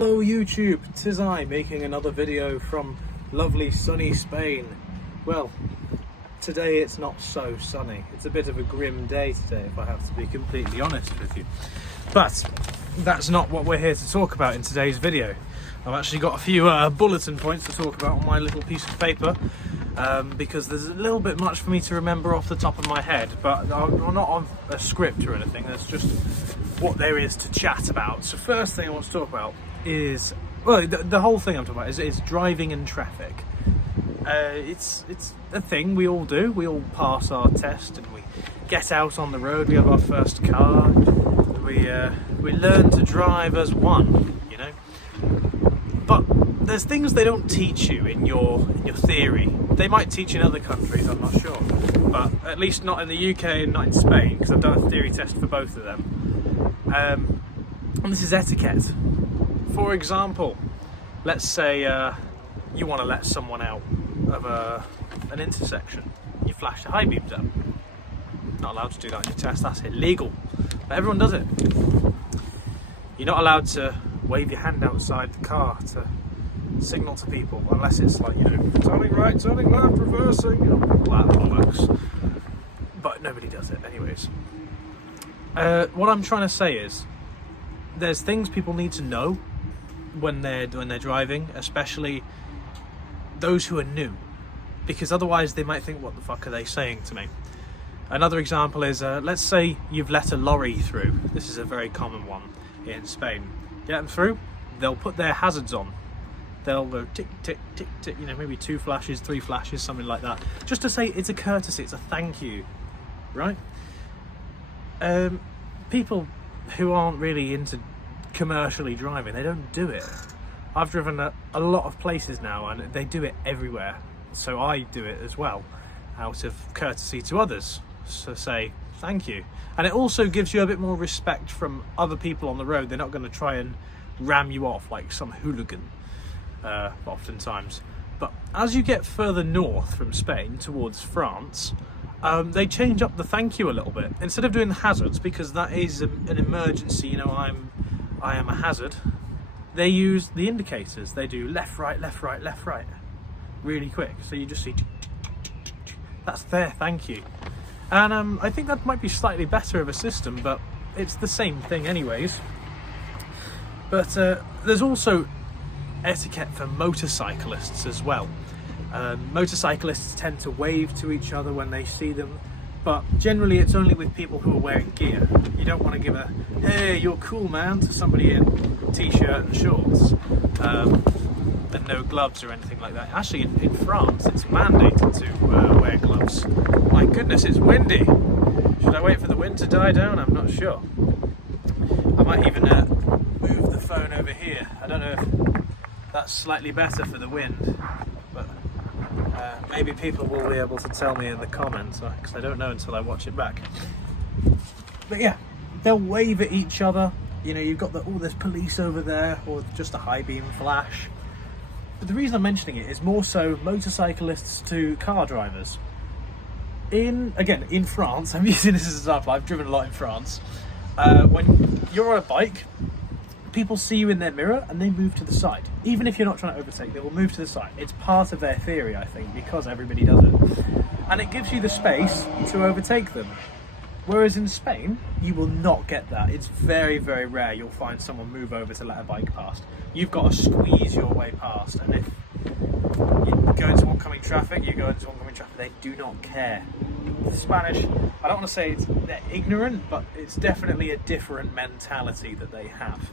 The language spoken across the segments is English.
Hello YouTube, 'tis I making another video from lovely sunny Spain. Well, today it's not so sunny. It's a bit of a grim day today, if I have to be completely honest with you. But that's not what we're here to talk about in today's video. I've actually got a few bulletin points to talk about on my little piece of paper, because there's a little bit much for me to remember off the top of my head, but I'm not on a script or anything. That's just what there is to chat about. So first thing I want to talk about is, well, the whole thing I'm talking about is driving in traffic. It's a thing we all do. We all pass our test and we get out on the road. We have our first car. We learn to drive as one, you know. But there's things they don't teach you in your theory. They might teach in other countries, I'm not sure, but at least not in the UK and not in Spain, because I've done a theory test for both of them. And this is etiquette. For example, let's say you want to let someone out of an intersection. You flash the high beams up. Not allowed to do that on your test, that's illegal. But everyone does it. You're not allowed to wave your hand outside the car to signal to people, unless it's like, you know, turning right, turning left, reversing, you know, all that bollocks. But nobody does it anyways. What I'm trying to say is, there's things people need to know when they're driving, especially those who are new, because otherwise they might think, what the fuck are they saying to me? Another example is, let's say you've let a lorry through. This is a very common one in Spain. Get them through, they'll put their hazards on. They'll go tick, tick, tick, tick, you know, maybe 2 flashes, 3 flashes, something like that. Just to say it's a courtesy, it's a thank you, right? People who aren't really into commercially driving, they don't do it. I've driven a lot of places now and they do it everywhere. So I do it as well, out of courtesy to others. So say thank you. And it also gives you a bit more respect from other people on the road. They're not going to try and ram you off like some hooligan, oftentimes. But as you get further north from Spain towards France, they change up the thank you a little bit. Instead of doing the hazards, because that is an emergency, you know, I am a hazard, they use the indicators. They do left, right, left, right, left, right, really quick. So you just see, that's their thank you. And I think that might be slightly better of a system, but it's the same thing anyways. But there's also etiquette for motorcyclists as well. Motorcyclists tend to wave to each other when they see them, but generally it's only with people who are wearing gear. You don't want to give a "hey, you're cool man" to somebody in t-shirt and shorts and no gloves or anything like that. Actually in France it's mandated to wear gloves. My goodness, it's windy. Should I wait for the wind to die down? I'm not sure. I might even move the phone over here. I don't know if that's slightly better for the wind, but maybe people will be able to tell me in the comments, because I don't know until I watch it back. But yeah, they'll wave at each other. You know, you've got all this police over there, or just a high beam flash. But the reason I'm mentioning it is more so motorcyclists to car drivers. In France, I'm using this as an example, I've driven a lot in France. When you're on a bike, people see you in their mirror and they move to the side. Even if you're not trying to overtake, they will move to the side. It's part of their theory, I think, because everybody does it. And it gives you the space to overtake them. Whereas in Spain, you will not get that. It's very, very rare you'll find someone move over to let a bike past. You've got to squeeze your way past. And if you go into oncoming traffic, you go into oncoming traffic, they do not care. The Spanish, I don't want to say they're ignorant, but it's definitely a different mentality that they have.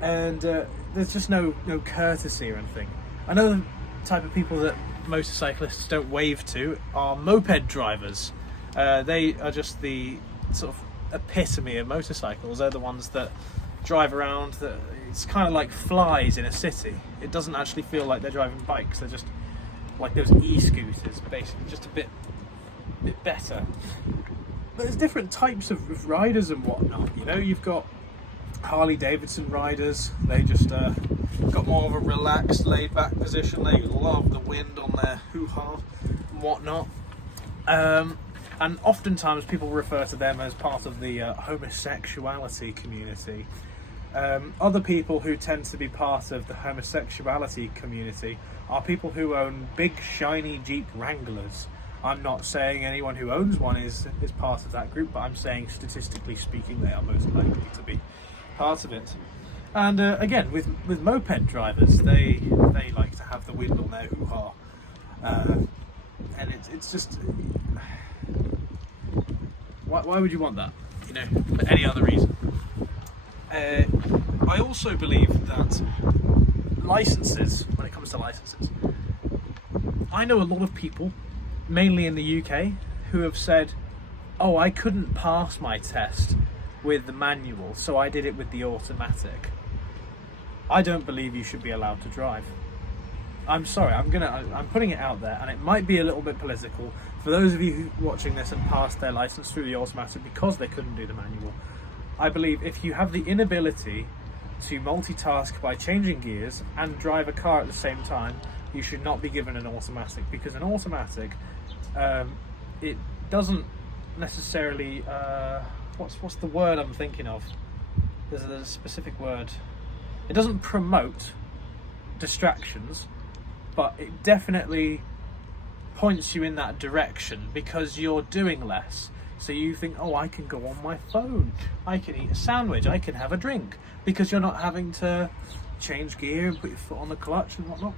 And there's just no courtesy or anything. Another type of people that motorcyclists don't wave to are moped drivers. They are just the sort of epitome of motorcycles. They're the ones that drive around. It's kind of like flies in a city. It doesn't actually feel like they're driving bikes. They're just like those e-scooters, basically, just a bit better. But there's different types of riders and whatnot. You know, you've got Harley Davidson riders. They just got more of a relaxed, laid-back position. They love the wind on their hoo-ha and whatnot. And oftentimes people refer to them as part of the homosexuality community. Other people who tend to be part of the homosexuality community are people who own big shiny Jeep Wranglers. I'm not saying anyone who owns one is part of that group, but I'm saying statistically speaking they are most likely to be part of it. And again, with moped drivers, they like to have the wind on their hoo-ha, and it's just why would you want that? You know, for any other reason. I also believe that licenses, when it comes to licenses, I know a lot of people, mainly in the UK, who have said, oh, I couldn't pass my test with the manual, so I did it with the automatic. I don't believe you should be allowed to drive. I'm sorry, I'm putting it out there, and it might be a little bit political. For those of you who watching this and passed their license through the automatic because they couldn't do the manual, I believe if you have the inability to multitask by changing gears and drive a car at the same time, you should not be given an automatic, because an automatic, it doesn't necessarily, what's the word I'm thinking of? There's a specific word. It doesn't promote distractions, but it definitely points you in that direction because you're doing less. So you think, oh, I can go on my phone, I can eat a sandwich, I can have a drink, because you're not having to change gear and put your foot on the clutch and whatnot.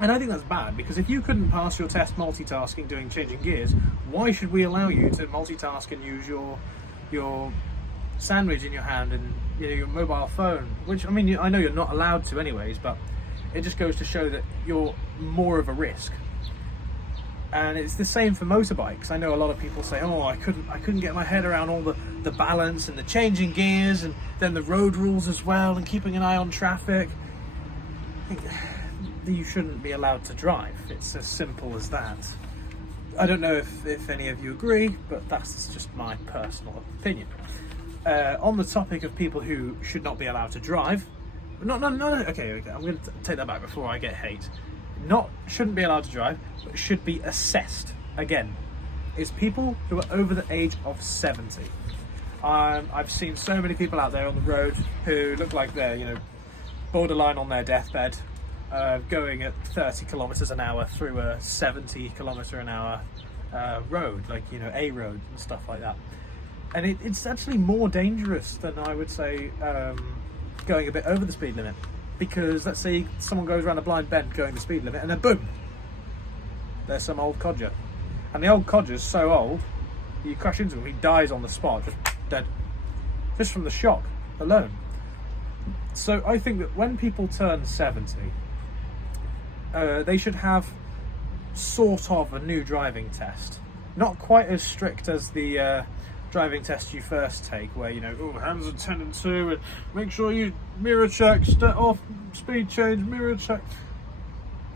And I think that's bad, because if you couldn't pass your test multitasking, changing gears, why should we allow you to multitask and use your sandwich in your hand and your mobile phone? Which, I mean, I know you're not allowed to anyways, but it just goes to show that you're more of a risk. And it's the same for motorbikes. I know a lot of people say, oh, I couldn't get my head around all the balance and the changing gears and then the road rules as well and keeping an eye on traffic. You shouldn't be allowed to drive. It's as simple as that. I don't know if any of you agree, but that's just my personal opinion. On the topic of people who should not be allowed to drive, no, okay, I'm going to take that back before I get hate. Shouldn't be allowed to drive, but should be assessed. Again, it's people who are over the age of 70. I've seen so many people out there on the road who look like they're, borderline on their deathbed, going at 30 kilometers an hour through a 70 kilometer an hour road, like, A road and stuff like that. And it's actually more dangerous than, I would say, going a bit over the speed limit. Because let's say someone goes around a blind bend going the speed limit and then boom, there's some old codger. And the old codger's so old, you crash into him, he dies on the spot, just dead. Just from the shock alone. So I think that when people turn 70, they should have sort of a new driving test. Not quite as strict as the driving test you first take, where hands are 10 and 2 and make sure you mirror check, step off, speed change, mirror check.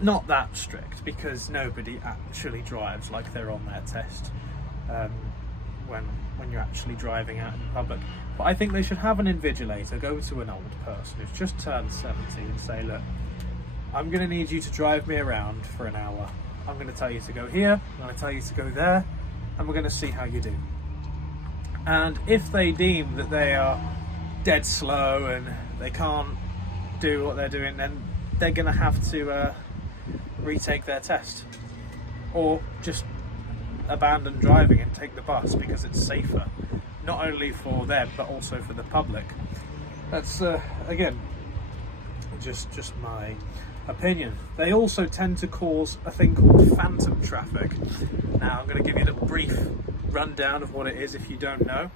Not that strict, because nobody actually drives like they're on their test when you're actually driving out in public. But I think they should have an invigilator go to an old person who's just turned 70 and say, look, I'm going to need you to drive me around for an hour. I'm going to tell you to go here, I'm going to tell you to go there, and we're going to see how you do. And if they deem that they are dead slow and they can't do what they're doing, then they're going to have to retake their test, or just abandon driving and take the bus because it's safer, not only for them but also for the public. That's again just my opinion. They also tend to cause a thing called phantom traffic. Now I'm going to give you a little brief rundown of what it is if you don't know.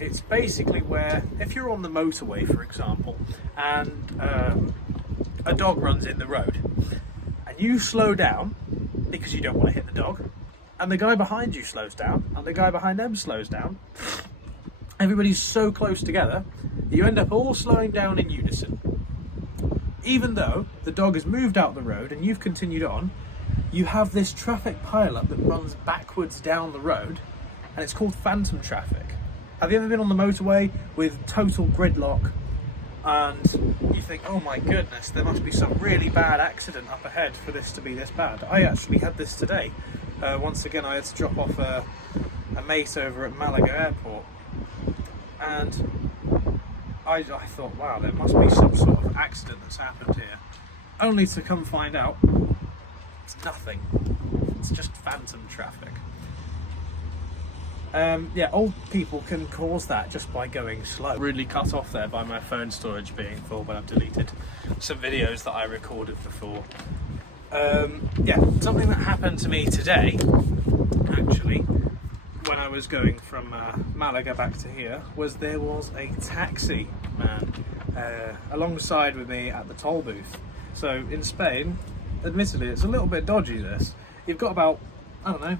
It's basically where, if you're on the motorway, for example, and a dog runs in the road, and you slow down because you don't want to hit the dog, and the guy behind you slows down, and the guy behind them slows down, everybody's so close together, you end up all slowing down in unison. Even though the dog has moved out the road and you've continued on, you have this traffic pileup that runs backwards down the road, and it's called phantom traffic. Have you ever been on the motorway with total gridlock and you think, oh my goodness, there must be some really bad accident up ahead for this to be this bad? I actually had this today. Once again, I had to drop off a mate over at Malaga Airport, and I thought, wow, there must be some sort of accident that's happened here. Only to come find out, it's nothing. It's just phantom traffic. Yeah, old people can cause that just by going slow. Rudely cut off there by my phone storage being full, but I've deleted some videos that I recorded before. Yeah, something that happened to me today, actually, when I was going from Malaga back to here, was there was a taxi man alongside with me at the toll booth. So in Spain, admittedly, it's a little bit dodgy this. You've got about, I don't know,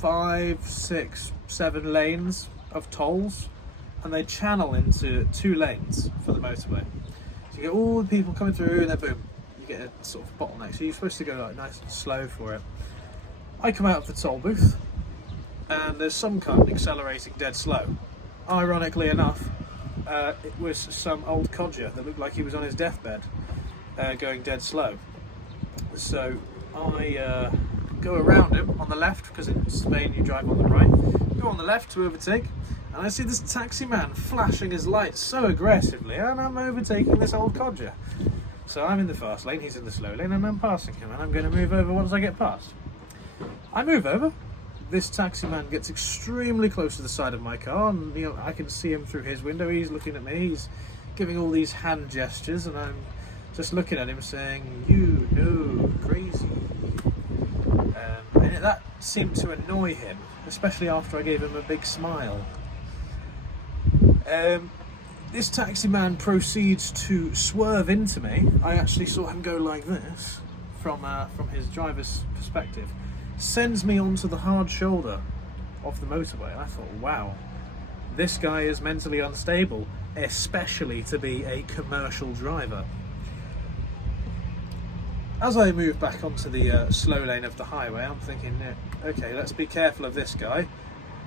5, 6, 7 lanes of tolls, and they channel into 2 lanes for the motorway. So you get all the people coming through, and then boom, you get a sort of bottleneck. So you're supposed to go like nice and slow for it. I come out of the toll booth, and there's some cunt accelerating dead slow. Ironically enough, it was some old codger that looked like he was on his deathbed, going dead slow. So I go around him on the left, because in Spain you drive on the right. Go on the left to overtake, and I see this taxi man flashing his lights so aggressively, and I'm overtaking this old codger. So I'm in the fast lane, he's in the slow lane, and I'm passing him, and I'm going to move over once I get past. I move over. This taxi man gets extremely close to the side of my car, and I can see him through his window. He's looking at me, he's giving all these hand gestures, and I'm just looking at him saying, "You know, crazy." And that seemed to annoy him, especially after I gave him a big smile. This taxi man proceeds to swerve into me. I actually saw him go like this from his driver's perspective. Sends me onto the hard shoulder of the motorway. And I thought, wow, this guy is mentally unstable, especially to be a commercial driver. As I move back onto the slow lane of the highway, I'm thinking, okay, let's be careful of this guy.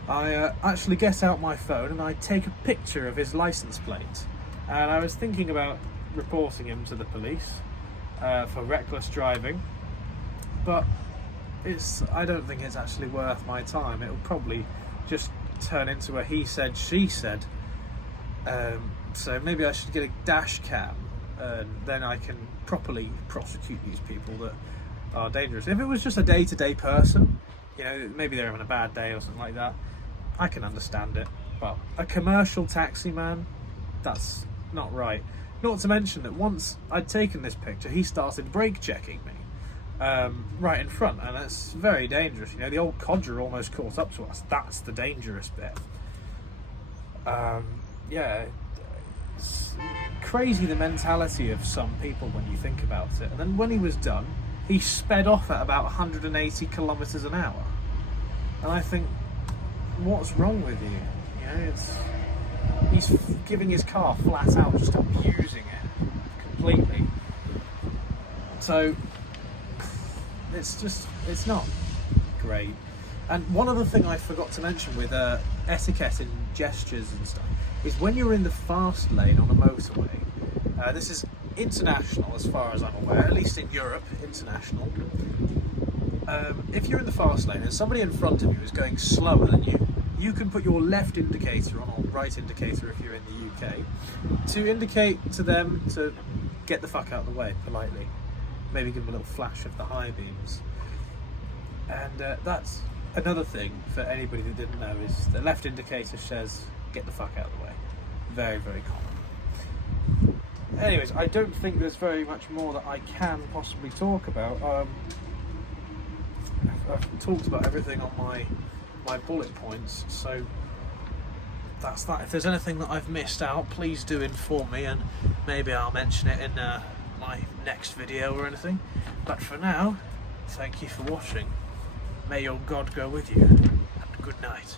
I actually get out my phone and I take a picture of his license plate. And I was thinking about reporting him to the police for reckless driving, but I don't think it's actually worth my time. It'll probably just turn into a he said, she said. So maybe I should get a dash cam, and then I can properly prosecute these people that are dangerous. If it was just a day-to-day person, maybe they're having a bad day or something like that, I can understand it. But a commercial taxi man, that's not right. Not to mention that once I'd taken this picture, he started brake checking me right in front, and that's very dangerous. The old codger almost caught up to us. That's the dangerous bit. Yeah, it's crazy the mentality of some people when you think about it. And then when he was done, he sped off at about 180 kilometers an hour, and I think, what's wrong with you? He's giving his car flat out, just abusing it completely. So it's not great. And one other thing I forgot to mention with etiquette and gestures and stuff is when you're in the fast lane on a motorway, this is international as far as I'm aware, at least in Europe, international. If you're in the fast lane and somebody in front of you is going slower than you, you can put your left indicator on, or right indicator if you're in the UK, to indicate to them to get the fuck out of the way politely. Maybe give them a little flash of the high beams. And that's another thing for anybody that didn't know, is the left indicator says get the fuck out of the way. Very, very common. Anyways, I don't think there's very much more that I can possibly talk about. I've talked about everything on my bullet points, so that's that. If there's anything that I've missed out, please do inform me, and maybe I'll mention it in my next video or anything. But for now, thank you for watching. May your God go with you, and good night.